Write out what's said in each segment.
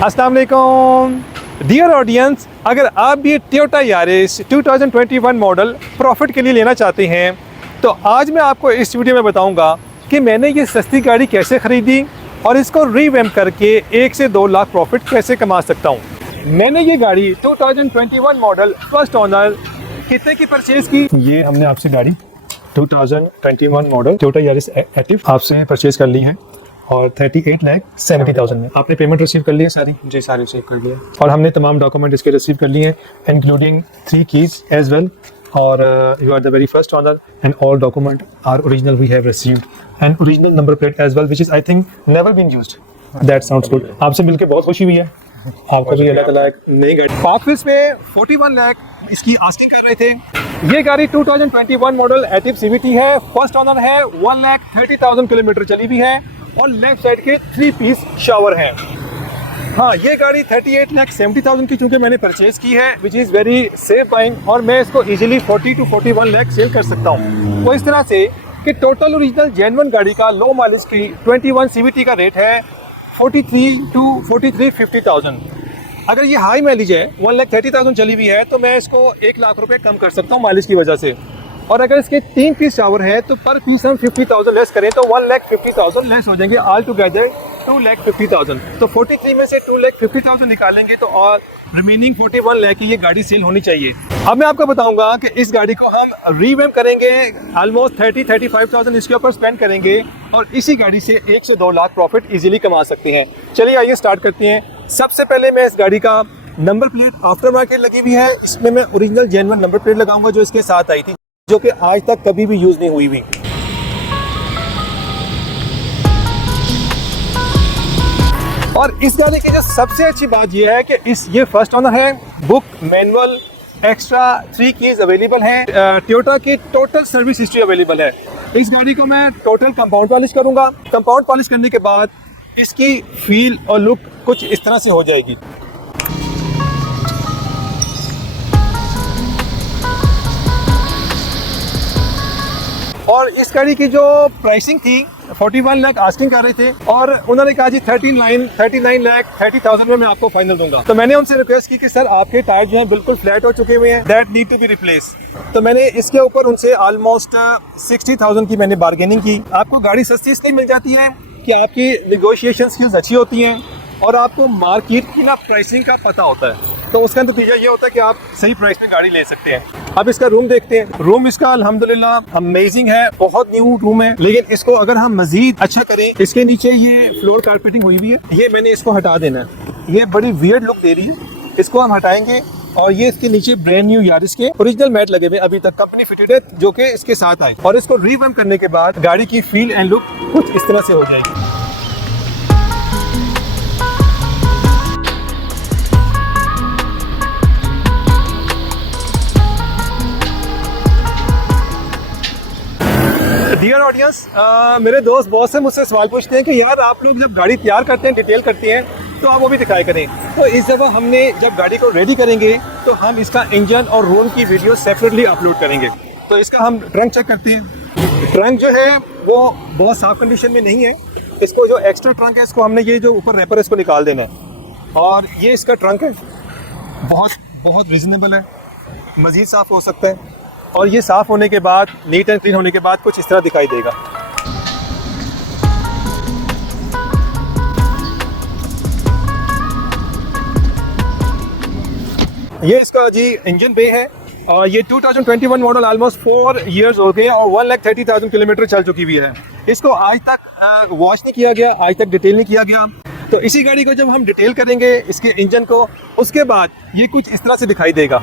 अस्सलाम वालेकुम dear audience, अगर आप भी टोयोटा यारिस 2021 मॉडल प्रॉफिट के लिए लेना चाहते हैं तो आज मैं आपको इस वीडियो में बताऊंगा कि मैंने ये सस्ती गाड़ी कैसे ख़रीदी और इसको रीवैम्प करके 1 से 2 लाख प्रॉफिट कैसे कमा सकता हूँ। मैंने ये गाड़ी 2021 मॉडल फर्स्ट ओनर कितने की परचेज़ की? ये हमने आपसे गाड़ी 2021 मॉडल टोयोटा यारिस एक्टिव आपसे परचेज़ कर ली है और 38,70,000 में। आपने पेमेंट रिसीव कर ली है सारी? जी सारी रिसीव कर लिया और हमने तमाम डॉक्यूमेंट इसके रिसीव कर लिए हैं इंक्लूडिंग 3 कीज एज वेल। और you are the very first owner and all document are original we have received and original number plate as well which is I think never been used. That sounds good. आपसे मिलकर बहुत खुशी हुई है। आपको भी अल्लाह ताला एक नई गाड़ी ऑफिस में 41 लाख इसकी आस्किंग कर रहे थे। ये गाड़ी 2021 मॉडल एक्टिव सीवीटी है, फर्स्ट ओनर है, 1,30,000 किलोमीटर चली हुई है और लेफ्ट साइड के 3 पीस शावर है। हाँ, ये गाड़ी 38,70,000 की चूंकि मैंने परचेज की है which is very safe buying और मैं इसको इजीली 40 to 41 लाख सेल कर सकता हूँ। वो इस तरह से कि टोटल ओरिजिनल जेन्युइन गाड़ी का लो माइलेज की 21 सीवीटी का रेट है 43 to 43,50,000। अगर ये हाई माइलेज है 1,30,000 चली हुई है तो मैं इसको 1 लाख रुपए कम कर सकता हूँ माइलेज की वजह से। और अगर इसके 3 पीस शावर है तो पर पीस हम 50,000 लेस करें तो 1,50,000 लेस हो जाएंगे, ऑल टुगेदर 2,50,000। तो 43 में से 2,50,000 निकालेंगे तो और रिमेनिंग 41 लाख की ये गाड़ी सेल होनी चाहिए। अब मैं आपको बताऊंगा कि इस गाड़ी को हम रीवैम्प करेंगे, ऑलमोस्ट 30-35,000 इसके ऊपर स्पेंड करेंगे और इसी गाड़ी से 1 से 2 लाख प्रॉफिट इजीली कमा सकते हैं। चलिए आइए स्टार्ट करते हैं। सबसे पहले मैं इस गाड़ी का नंबर प्लेट आफ्टर मार्केट लगी हुई है, इसमें मैं ओरिजिनल जेन्युइन नंबर प्लेट लगाऊंगा जो इसके साथ आई थी, जो कि आज तक कभी भी यूज नहीं हुई हुई। और इस गाड़ी की जो सबसे अच्छी बात यह है कि ये फर्स्ट ओनर है, book manual extra 3 keys available है, टोयोटा की टोटल सर्विस हिस्ट्री अवेलेबल है। इस गाड़ी को मैं टोटल कंपाउंड पॉलिश करूंगा। कंपाउंड पॉलिश करने के बाद इसकी फील और लुक कुछ इस तरह से हो जाएगी। और इस गाड़ी की जो प्राइसिंग थी 41 लाख आस्किंग कर रहे थे और उन्होंने कहा जी 39 लाख 30,000 में मैं आपको फाइनल दूंगा। तो मैंने उनसे रिक्वेस्ट की कि सर आपके टायर जो हैं बिल्कुल फ्लैट हो चुके हुए हैं, that need to be replace. तो मैंने इसके ऊपर उनसे ऑलमोस्ट 60,000 की मैंने बार्गेनिंग की। आपको गाड़ी सस्ती इसलिए मिल जाती है कि आपकी निगोशिएशन स्किल्स अच्छी होती हैं और आपको मार्केट की ना प्राइसिंग का पता होता है, तो उसका नतीजा ये होता है कि आप सही प्राइस में गाड़ी ले सकते हैं। अब इसका रूम देखते हैं। रूम इसका अल्हम्दुलिल्लाह अमेजिंग है, बहुत न्यू रूम है, लेकिन इसको अगर हम मजीद अच्छा करें, इसके नीचे ये फ्लोर कारपेटिंग हुई हुई है, ये मैंने इसको हटा देना है। ये बड़ी वियर्ड लुक दे रही है, इसको हम हटाएंगे और ये इसके नीचे ब्रांड न्यू यारिस के ओरिजिनल मैट लगे हुए अभी तक कंपनी फिटेड है जो कि इसके साथ आए और इसको रीवैम्प करने के बाद गाड़ी की फील एंड लुक कुछ इस तरह से हो जाएगी। डियर ऑडियंस, मेरे दोस्त बहुत से मुझसे सवाल पूछते हैं कि यार आप लोग जब गाड़ी तैयार करते हैं, डिटेल करते हैं, तो आप वो भी दिखाया करें। तो इस दफ़ा हमने जब गाड़ी को रेडी करेंगे तो हम इसका इंजन और रूम की वीडियो सेपरेटली अपलोड करेंगे। तो इसका हम ट्रंक चेक करते हैं। ट्रंक जो है वो बहुत साफ कंडीशन में नहीं है। इसको जो एक्स्ट्रा ट्रंक है इसको हमने ये जो ऊपर रैपर है इसको निकाल देना है और ये इसका ट्रंक है, बहुत रीजनेबल है, मज़ीद साफ़ हो सकता है और ये साफ़ होने के बाद नीट एंड क्लीन होने के बाद कुछ इस तरह दिखाई देगा। ये इसका जी इंजन बे है और ये 2021 मॉडल ऑलमोस्ट 4 इयर्स हो गए और 1,30,000 किलोमीटर चल चुकी हुई है। इसको आज तक वॉश नहीं किया गया, आज तक डिटेल नहीं किया गया। तो इसी गाड़ी को जब हम डिटेल करेंगे इसके इंजन को, उसके बाद ये कुछ इस तरह से दिखाई देगा।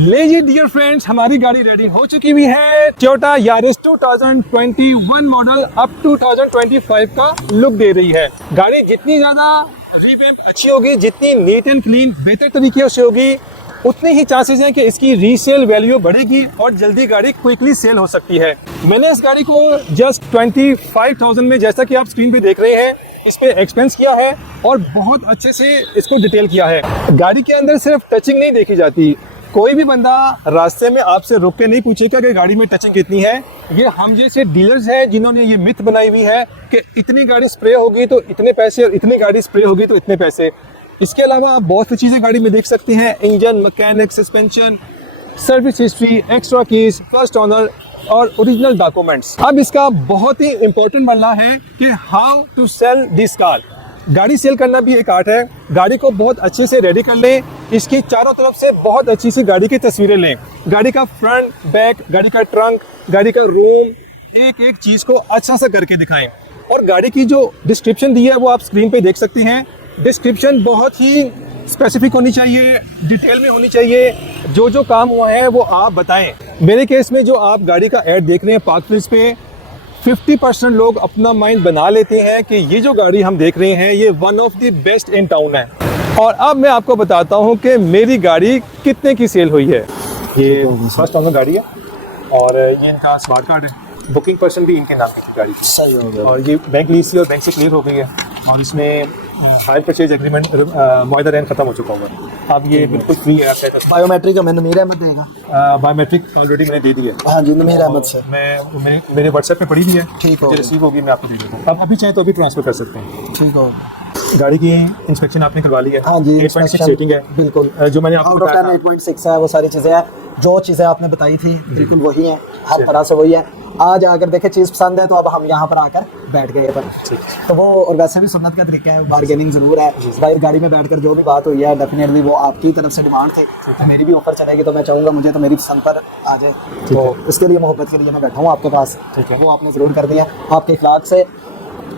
ले जी डियर फ्रेंड्स, हमारी गाड़ी रेडी हो चुकी हुई है। टोयोटा यारिस 2021 मॉडल अब 2025 का लुक दे रही है। गाड़ी जितनी ज्यादा रीवैम्प अच्छी होगी, जितनी नीट एंड क्लीन बेहतर तरीके से होगी, उतने ही चांसेस हैं कि इसकी रीसेल वैल्यू बढ़ेगी और जल्दी गाड़ी क्विकली सेल हो सकती है। मैंने इस गाड़ी को जस्ट 25,000 में, जैसा कि आप स्क्रीन पे देख रहे हैं, इस पे एक्सपेंस किया है और बहुत अच्छे से इसको डिटेल किया है। गाड़ी के अंदर सिर्फ टचिंग नहीं देखी जाती, कोई भी बंदा रास्ते में आपसे रुक के नहीं पूछेगा कि गाड़ी में टचिंग कितनी है। ये हम जैसे डीलर्स हैं जिन्होंने ये मिथ बनाई हुई है कि इतनी गाड़ी स्प्रे होगी तो इतने पैसे और इतनी गाड़ी स्प्रे होगी तो इतने पैसे। इसके अलावा आप बहुत सी चीज़ें गाड़ी में देख सकते हैं, engine, mechanic, suspension, service history, extra keys, first owner और ओरिजिनल डॉक्यूमेंट्स। अब इसका बहुत ही इंपॉर्टेंट मसला है कि how to sell this car. गाड़ी सेल करना भी एक आर्ट है। गाड़ी को बहुत अच्छे से रेडी कर लें, इसकी चारों तरफ से बहुत अच्छी सी गाड़ी की तस्वीरें लें, गाड़ी का फ्रंट, बैक, गाड़ी का ट्रंक, गाड़ी का रूम, एक एक चीज़ को अच्छा सा करके दिखाएं। और गाड़ी की जो डिस्क्रिप्शन दी है वो आप स्क्रीन पे देख सकते हैं। डिस्क्रिप्शन बहुत ही स्पेसिफिक होनी चाहिए, डिटेल में होनी चाहिए, जो जो काम हुआ है वो आप बताएं। मेरे केस में जो आप गाड़ी का ऐड देख रहे हैं पार्कफ्लिक्स पे, 50% लोग अपना माइंड बना लेते हैं कि ये जो गाड़ी हम देख रहे हैं ये one of the best in town है। और अब मैं आपको बताता हूँ कि मेरी गाड़ी कितने की सेल हुई है। ये फर्स्ट ऑनर गाड़ी है और ये इनका स्मार्ट कार्ड है, बुकिंग पर्सन भी इनके नाम की थी गाड़ी, सही हो गया। और ये बैंक लीज थी और बैंक से क्लियर हो गई है और इसमें हायर परचेज एग्रीमेंट मुआहदा रैन खत्म हो चुका हुआ। अब ये बिल्कुल फ्री है। बायोमेट्रिक का मैंने नमीर अहमद देगा, बायोमेट्रिक ऑलरेडी मैंने दे दी है। हाँ जी, नमीर अहमद से मैं मेरे व्हाट्सएप पे पड़ी भी है, ठीक हो, रिसीव होगी, मैं आपको दे देता हूँ। आप अभी चाहें तो अभी ट्रांसफर कर सकते हैं। ठीक हो। गाड़ी की इंस्पेक्शन आपने करवा ली है? हाँ जी, 8.6 रेटिंग है बिल्कुल, जो मैंने आपको बताया 8.6 है। वो सारी चीज़ें हैं, जो चीज़ें आपने बताई थी बिल्कुल वही हैं, हर तरह से वही है। आज अगर देखे चीज़ पसंद है तो अब हम यहाँ पर आकर बैठ गए पर, तो वो और वैसे भी सुन्नत का तरीका है, बार्गेनिंग जरूर है भाई। गाड़ी में बैठकर जो भी बात हुई है डेफिनेटली वो आपकी तरफ से डिमांड थी, मेरी भी ऑफर चलेगी तो मैं चाहूँगा मुझे तो मेरी पसंद पर आ जाए, तो इसके लिए मोहब्बत के लिए मैं बैठा हूँ आपके पास। वो आपने ज़रूर कर दिया, आपके इखलाक से,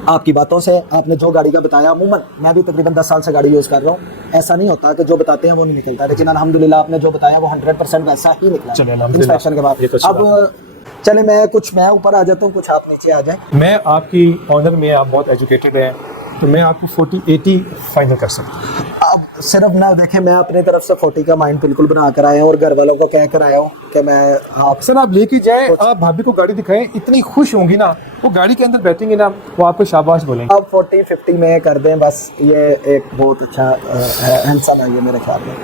आपकी बातों से, आपने जो गाड़ी का बताया। अमूमन मैं भी तकरीबन 10 साल से गाड़ी यूज़ कर रहा हूँ, ऐसा नहीं होता कि जो बताते हैं वो नहीं निकलता, लेकिन अल्हम्दुलिल्लाह आपने जो बताया वो 100% वैसा ही निकला इंस्पेक्शन के बाद। अब चले मैं ऊपर आ जाता हूँ, कुछ आप नीचे आ जाए। मैं आपकी ऑनर में, आप बहुत एजुकेटेड हैं तो मैं आपको 40-80 फाइनल कर सकता हूँ। अब सिर्फ ना देखें, मैं अपनी तरफ से 40 का माइंड बिल्कुल बना कर आया हूँ और घर वालों को कह कर आया हूँ कि मैं आप सर आप लेके जाए, आप भाभी को गाड़ी दिखाएं, इतनी खुश होंगी ना, वो गाड़ी के अंदर बैठेंगे ना, वो आपको शाबाश बोलेंगे। अब 40-50 में कर दें बस, ये एक बहुत अच्छा हैंडसम है ये मेरे ख्याल में।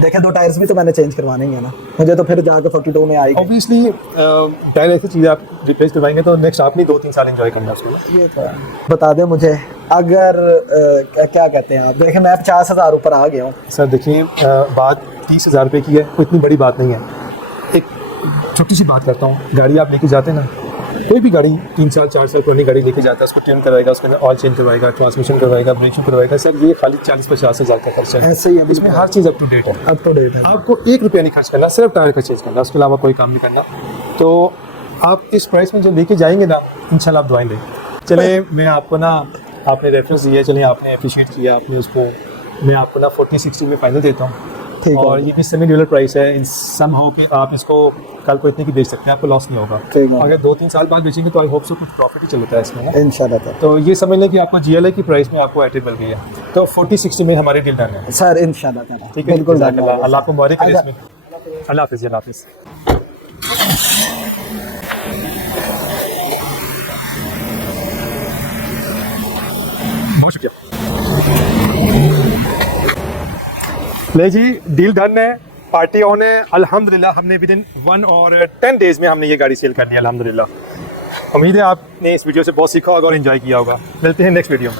देखें 2 टायर्स भी तो मैंने चेंज करवाने ही है ना, मुझे तो फिर जाकर 42 में आएगी। ऑब्वियसली टायर ऐसी चीज़ आप रिप्लेस करवाएंगे तो नेक्स्ट आपने 2-3 साल एंजॉय करना है उसको। ये तो बता दें मुझे, अगर क्या कहते हैं आप, देखें मैं 50,000 ऊपर आ गया हूँ। सर देखिए बात 30,000 रुपये की है, कोई इतनी बड़ी बात नहीं है। एक छोटी सी बात करता हूँ, गाड़ी आप लेके जाते हैं ना, कोई भी गाड़ी 3 साल 4 साल पुरानी गाड़ी लेके जाता है, उसको ट्रिम करवाएगा, उसके अंदर ऑयल चेंज करवाएगा, ट्रांसमिशन करवाएगा, ब्रेकिंग करवाएगा। सर ये खाली 40-50 हज़ार का खर्चा है, ऐसे ही है, इसमें हर चीज़ अप टू डेट है। अप टू डेट है, आपको 1 रुपया नहीं खर्च करना, सिर्फ टायर का चेंज करना, उसके अलावा कोई काम नहीं करना। तो आप इस प्राइस में जो लेके जाएंगे ना, इंशाल्लाह आप दुआएं दें। चले मैं आपको ना, आपने रेफरेंस दिया, चलिए आपने अप्रिशिएट किया आपने उसको, मैं आपको ना 40-60 में फाइनल देता हूँ। और ये भी सेमी डीलर प्राइस है, इन सम हाउ कि आप इसको कल को इतने की बेच सकते हैं, आपको लॉस नहीं होगा। अगर 2-3 साल बाद बेचेंगे तो आई होप सो कुछ प्रॉफिट ही चलता है इसमें ना, इंशाल्लाह। तो ये समझ लें कि आपको GLA की प्राइस में आपको एटेड मिल गई है, तो 40-60 में हमारी डील डन है सर इंशाल्लाह। ठीक है, बिल्कुल। अल्लाह आपको मुबारक करे इसमें। अल्लाह हाफिज़। अल्लाह हाफिज़। बहुत शुक्रिया। ले जी, डील डन है, पार्टी ऑन है अल्हम्दुलिल्लाह। हमने विद इन 1 और 10 डेज में हमने ये गाड़ी सेल करनी है अल्हम्दुलिल्लाह। उम्मीद है आपने इस वीडियो से बहुत सीखा होगा और एंजॉय किया होगा। मिलते हैं नेक्स्ट वीडियो में।